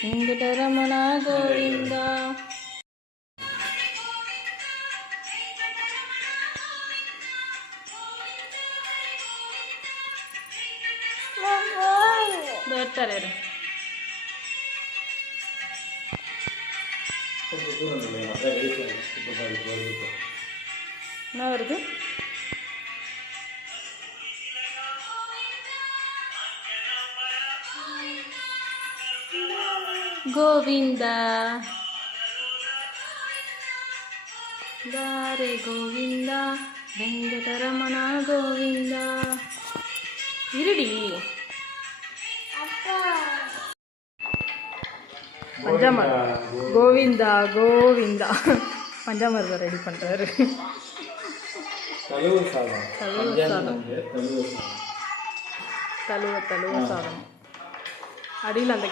வெங்கடரமண கோவிந்தா. தரேன் என்ன வருது? கோவிந்தா தாரே கோவிந்தா வெங்கடரமண கோவிந்தா. இருடி பஞ்சாமர் கோவிந்தா கோவிந்தா. பஞ்சாமர் ரெடி பண்ணுறாரு. தழுவ சாதம் அடியில் அந்த